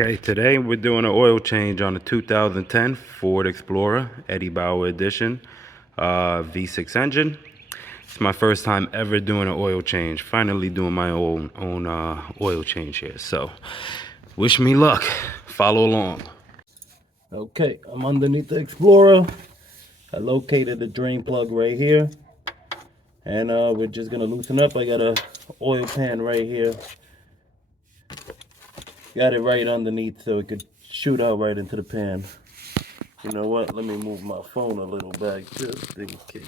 Okay, today we're doing an oil change on a 2010 Ford Explorer Eddie Bauer edition, V6 engine. It's my first time ever doing an oil change. Finally doing my own oil change here. So, wish me luck. Follow along. Okay, I'm underneath the Explorer. I located the drain plug right here, and we're just gonna loosen up. I got a oil pan right here. Got it right underneath so it could shoot out right into the pan. You know what? Let me move my phone a little back just in case.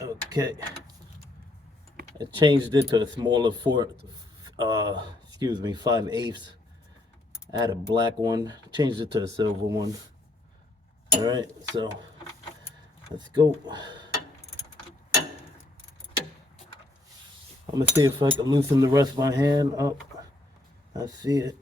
Okay. I changed it to a smaller 5/8. I had a black one. Changed it to a silver one. Alright, so let's go. I'm gonna see if I can loosen the rest of my hand up. I see it.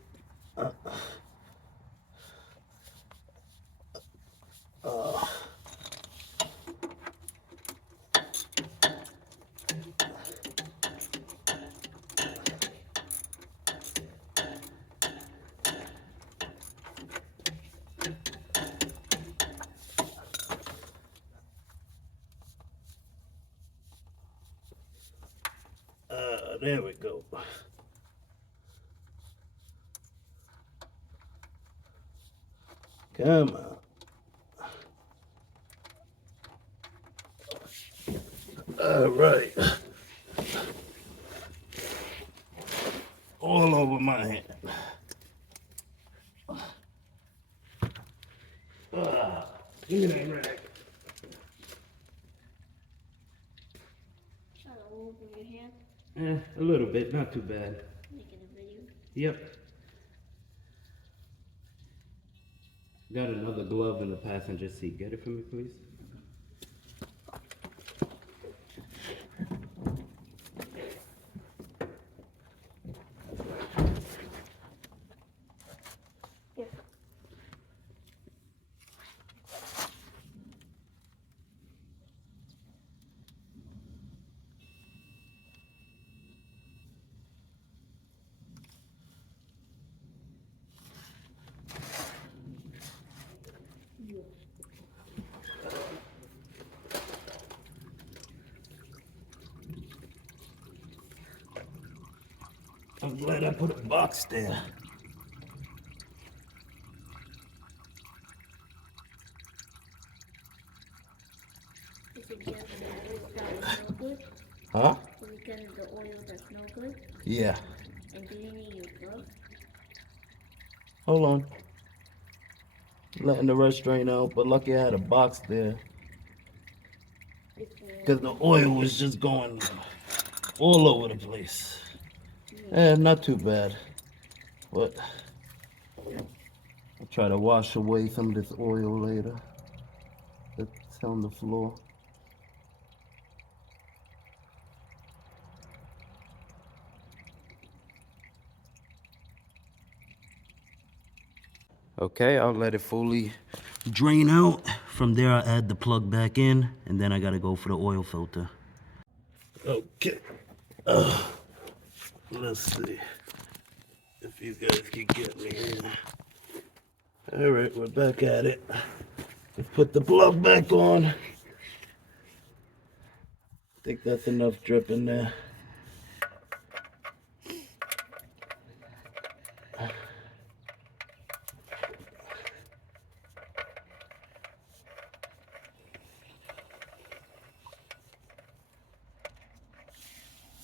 There we go. Come on. All right. All over my hand. Give me that rag. All over your hand? A little bit, not too bad. Making a video? Yep. Got another glove in the passenger seat. Get it for me, please. Yes. I'm glad I put a box there. Is it just the oil that is no good? Huh? Is it just the oil that's no good? Yeah. And do you need your glove? Hold on. Letting the rest drain out, but lucky I had a box there. Because the oil was just going all over the place. Not too bad. But I'll try to wash away some of this oil later. That's on the floor. Okay, I'll let it fully drain out. From there, I add the plug back in, and then I gotta go for the oil filter. Okay. Let's see if you guys can get me here. All right, we're back at it. Let's put the plug back on. I think that's enough drip in there.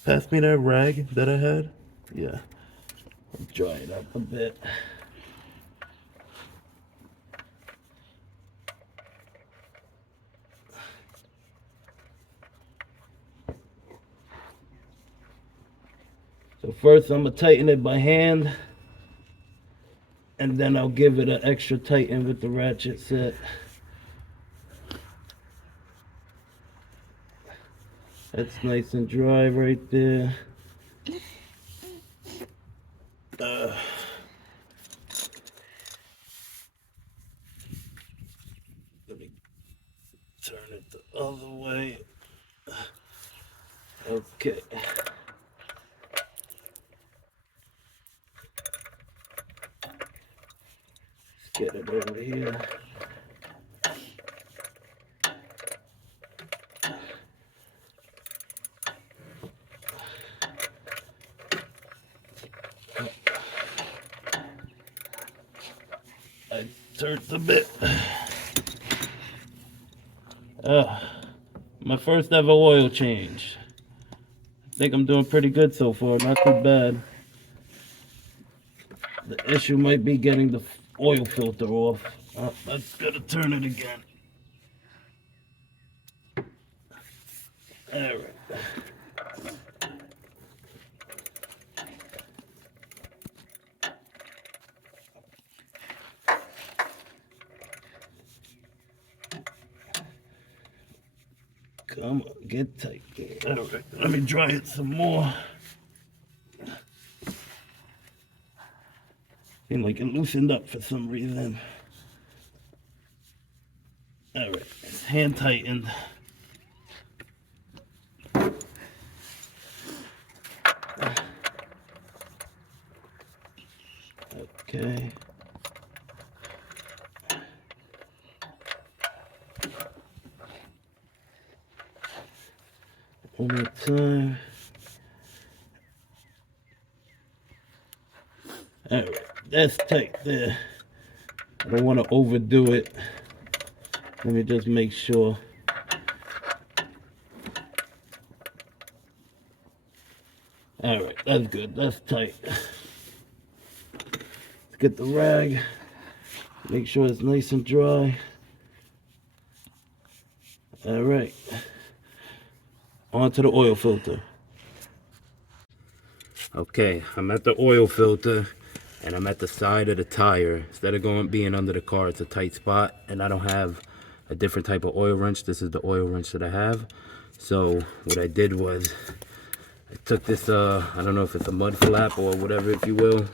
Pass me that rag that I had. Yeah. Dry it up a bit. So first I'm gonna tighten it by hand, and then I'll give it an extra tighten with the ratchet set. That's nice and dry right there. Let me turn it the other way. Okay. Let's get it over here. I turned a bit. My first ever oil change. I think I'm doing pretty good so far, not too bad. The issue might be getting the oil filter off. Let's gotta turn it again. Alright. Come on, get tight. Alright, let me dry it some more. Seemed like it loosened up for some reason. Alright, it's hand tightened. Okay. One more time. Alright, that's tight there. I don't want to overdo it. Let me just make sure. Alright, that's good. That's tight. Let's get the rag. Make sure it's nice and dry. Alright. Onto the oil filter. Okay, I'm at the oil filter and I'm at the side of the tire. Instead of being under the car, it's a tight spot and I don't have a different type of oil wrench. This is the oil wrench that I have. So what I did was I took this, I don't know if it's a mud flap or whatever, if you will.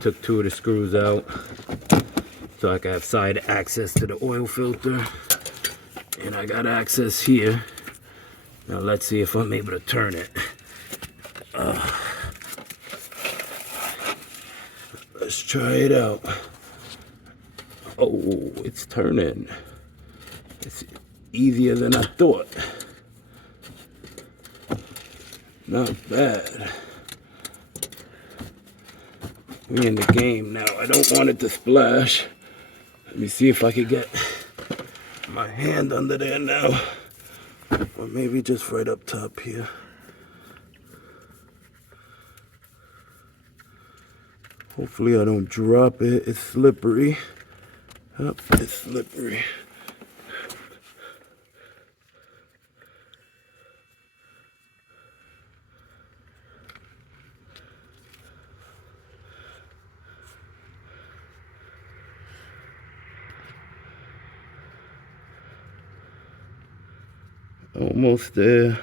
Took 2 of the screws out so I can have side access to the oil filter. And I got access here. Now let's see if I'm able to turn it. Let's try it out. Oh, it's turning. It's easier than I thought. Not bad. We're in the game now. I don't want it to splash. Let me see if I can get my hand under there now. Or maybe just right up top here. Hopefully I don't drop it. It's slippery. Oh, it's slippery. Almost there.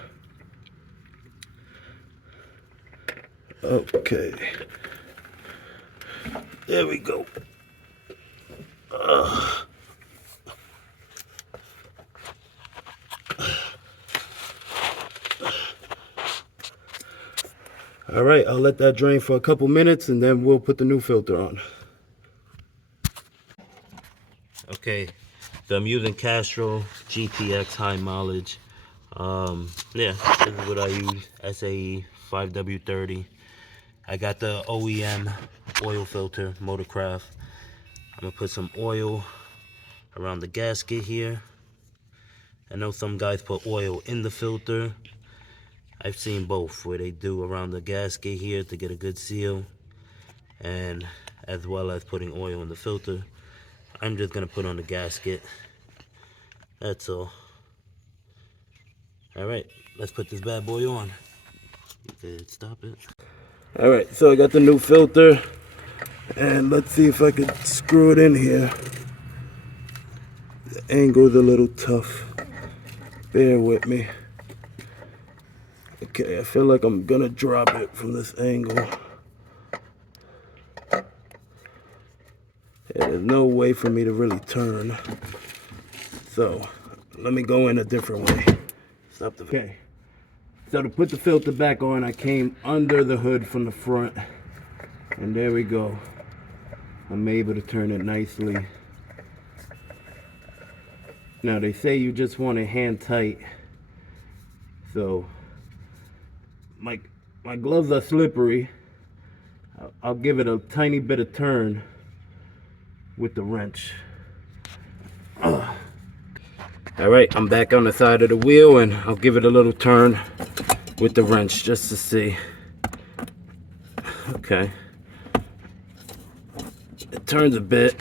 Okay. There we go. All right, I'll let that drain for a couple minutes and then we'll put the new filter on. Okay, so I'm using Castrol GPX high mileage. Yeah, this is what I use, SAE 5W30. I got the OEM oil filter, Motorcraft. I'm gonna put some oil around the gasket here. I know some guys put oil in the filter. I've seen both, where they do around the gasket here to get a good seal, and as well as putting oil in the filter. I'm just gonna put on the gasket. That's all. All right, let's put this bad boy on. You could stop it. All right, so I got the new filter, and let's see if I could screw it in here. The angle's a little tough. Bear with me. Okay, I feel like I'm gonna drop it from this angle. Yeah, there's no way for me to really turn. So, let me go in a different way. Stop the... Okay. So to put the filter back on, I came under the hood from the front, and there we go. I'm able to turn it nicely. Now they say you just want it hand tight, so my gloves are slippery. I'll give it a tiny bit of turn with the wrench. All right, I'm back on the side of the wheel, and I'll give it a little turn with the wrench just to see. Okay, it turns a bit.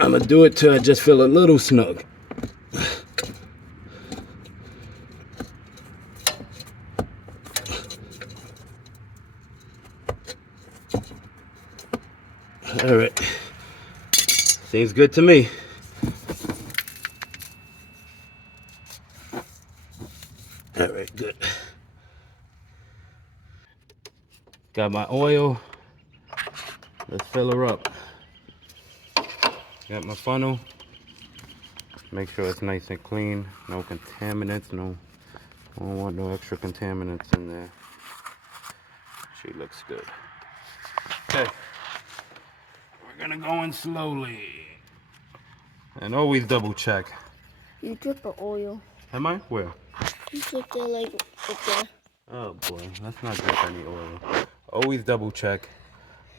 I'm gonna do it till I just feel a little snug. All right, seems good to me. All right, good. Got my oil. Let's fill her up. Got my funnel. Make sure it's nice and clean. No contaminants. No, I don't want no extra contaminants in there. She looks good. Okay. We're gonna go in slowly. And always double check. You drip the oil. Am I? Where? You dripped it like up there. Oh boy, let's not drip any oil. Always double check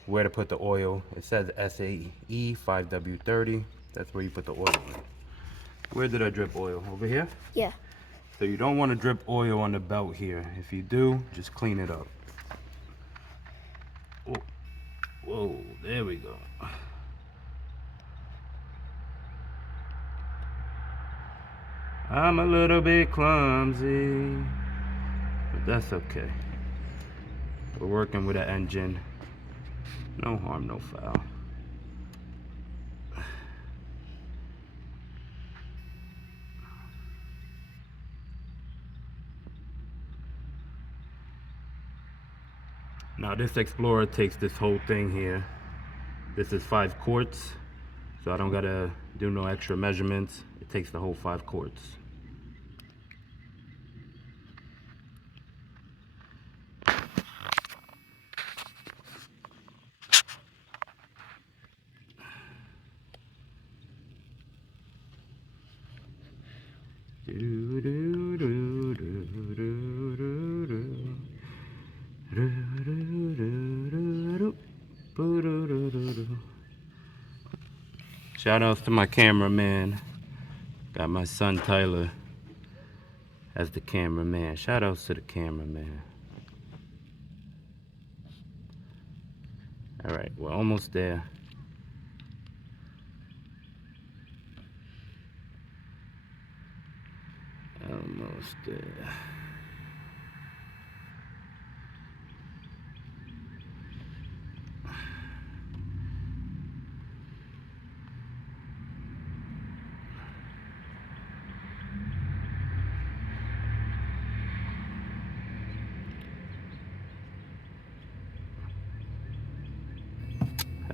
where to put the oil. It says SAE 5W30. That's where you put the oil in. Where did I drip oil? Over here? Yeah. So you don't want to drip oil on the belt here. If you do, just clean it up. Oh. Whoa, there we go. I'm a little bit clumsy, but that's okay. We're working with an engine. No harm, no foul. Now this Explorer takes this whole thing here. This is 5 quarts, so I don't gotta do no extra measurements. It takes the whole 5 quarts. Shout outs to my cameraman. Got my son Tyler as the cameraman. Shout outs to the cameraman. Alright, we're almost there. Almost there.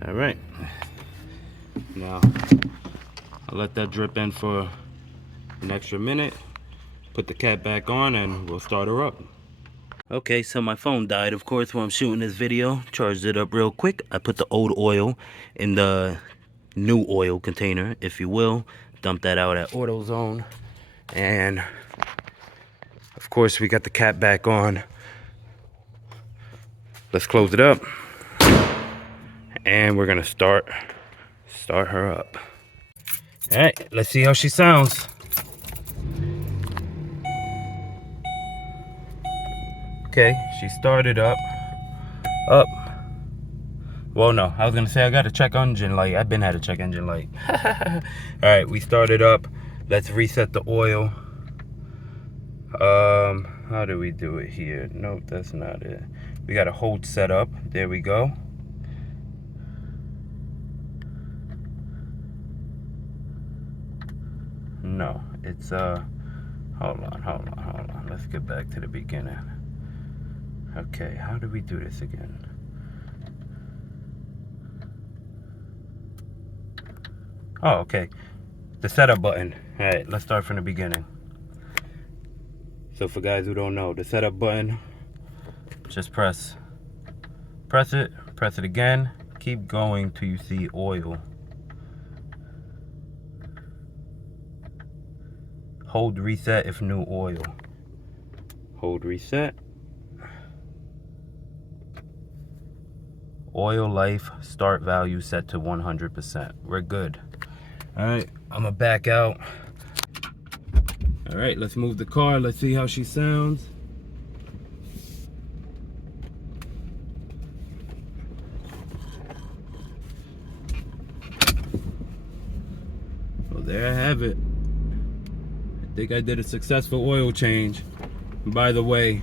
All right, now I'll let that drip in for an extra minute, put the cap back on, and we'll start her up. Okay, so my phone died, of course, while I'm shooting this video. Charged it up real quick. I put the old oil in the new oil container, if you will. Dump that out at AutoZone, and of course we got the cap back on. Let's close it up. And we're gonna start her up. All right, let's see how she sounds. Okay, she started up. Well, no, I was gonna say I gotta check engine light. I've been had to check engine light. All right, we started up. Let's reset the oil. How do we do it here? Nope, that's not it. We got a hold set up. There we go. No, it's hold on. Let's get back to the beginning. Okay, how do we do this again? Oh, okay. The setup button. All right, let's start from the beginning. So for guys who don't know, the setup button, just press it again, keep going till you see oil. Hold reset if new oil. Hold reset. Oil life start value set to 100%. We're good. All right, I'm gonna back out. All right, let's move the car. Let's see how she sounds. Well, there I have it. I think I did a successful oil change. And by the way,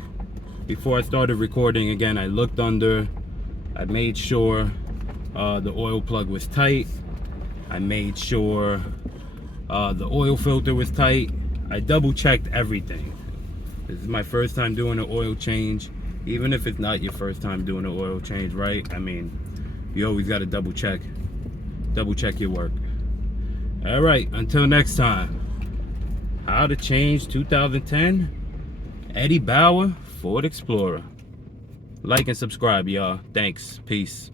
before I started recording again, I looked under. I made sure the oil plug was tight. I made sure the oil filter was tight. I double checked everything. This is my first time doing an oil change. Even if it's not your first time doing an oil change, right? I mean, you always got to double check your work. All right, until next time. How to change 2010 Eddie Bauer Ford Explorer. Like and subscribe, y'all. Thanks. Peace.